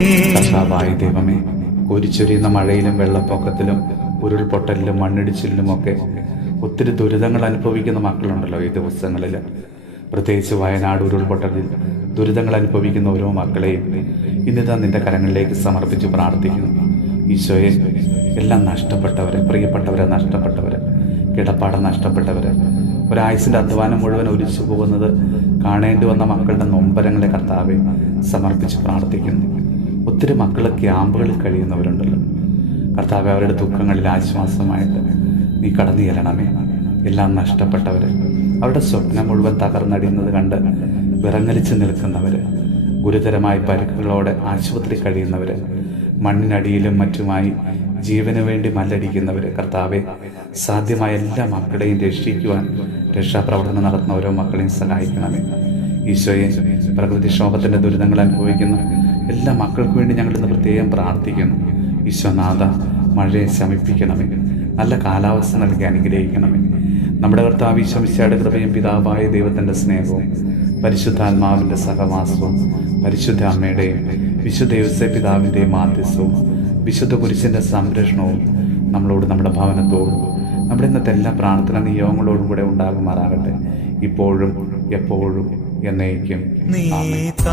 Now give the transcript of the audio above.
കർത്താവായ ദൈവമേ, കോരിച്ചൊരിയുന്ന മഴയിലും വെള്ളപ്പൊക്കത്തിലും ഉരുൾപൊട്ടലിലും മണ്ണിടിച്ചിലിലുമൊക്കെ ഒത്തിരി ദുരിതങ്ങൾ അനുഭവിക്കുന്ന മക്കളുണ്ടല്ലോ ഈ ദിവസങ്ങളിൽ. പ്രത്യേകിച്ച് വയനാട് ഉരുൾപൊട്ടലിൽ ദുരിതങ്ങൾ അനുഭവിക്കുന്ന ഓരോ മക്കളെയും ഇന്നിതാ നിന്റെ കരങ്ങളിലേക്ക് സമർപ്പിച്ച് പ്രാർത്ഥിക്കുന്നു. ഈശോയെ, എല്ലാം നഷ്ടപ്പെട്ടവരെ, പ്രിയപ്പെട്ടവരെ നഷ്ടപ്പെട്ടവരെ, കിടപ്പാടം നഷ്ടപ്പെട്ടവരെ, ഒരായുസിൻ്റെ അധ്വാനം മുഴുവൻ ഒലിച്ചു പോകുന്നത് കാണേണ്ടി വന്ന മക്കളുടെ നൊമ്പരങ്ങളെ കർത്താവെ സമർപ്പിച്ച് പ്രാർത്ഥിക്കുന്നു. ഒത്തിരി മക്കൾ ക്യാമ്പുകളിൽ കഴിയുന്നവരുണ്ടല്ലോ കർത്താവെ, അവരുടെ ദുഃഖങ്ങളിൽ ആശ്വാസമായിട്ട് നീ കടന്നു ചെല്ലണമേ. എല്ലാം നഷ്ടപ്പെട്ടവർ, അവരുടെ സ്വപ്നം മുഴുവൻ തകർന്നടിയുന്നത് കണ്ട് വിറങ്ങലിച്ച് നിൽക്കുന്നവർ, ഗുരുതരമായ പരിക്കുകളോടെ ആശുപത്രി കഴിയുന്നവർ, മണ്ണിനടിയിലും മറ്റുമായി ജീവന് വേണ്ടി മല്ലടിക്കുന്നവർ, കർത്താവെ സാധ്യമായ എല്ലാ മക്കളെയും രക്ഷിക്കുവാൻ രക്ഷാപ്രവർത്തനം നടത്തുന്ന ഓരോ മക്കളെയും സഹായിക്കണമേ. ഈശോയെ, പ്രകൃതിക്ഷോഭത്തിൻ്റെ ദുരിതങ്ങൾ അനുഭവിക്കുന്ന എല്ലാ മക്കൾക്കു വേണ്ടി ഞങ്ങളിന്ന് പ്രത്യേകം പ്രാർത്ഥിക്കുന്നു. ഈശോനാഥ, മഴയെ ശമിപ്പിക്കണമേ, നല്ല കാലാവസ്ഥ നൽകി അനുഗ്രഹിക്കണമേ. നമ്മുടെ കർത്താവ് ഈശോ മിശിഹായുടെ കൃപയും പിതാവായ ദൈവത്തിൻ്റെ സ്നേഹവും പരിശുദ്ധാത്മാവിൻ്റെ സഹവാസവും പരിശുദ്ധ അമ്മയുടെയും വിശുദ്ധ യോസേപ്പ് പിതാവിൻ്റെയും മാധ്യസ്ഥവും വിശുദ്ധ കുരിശിൻ്റെ സംരക്ഷണവും നമ്മളോട്, നമ്മുടെ ഭവനത്തോടും നമ്മുടെ ഇന്നത്തെ എല്ലാ പ്രാർത്ഥന നിയോഗങ്ങളോടും കൂടെ ഉണ്ടാകുമാറാകട്ടെ, ഇപ്പോഴും എപ്പോഴും എന്നേക്കും. ആമേൻ.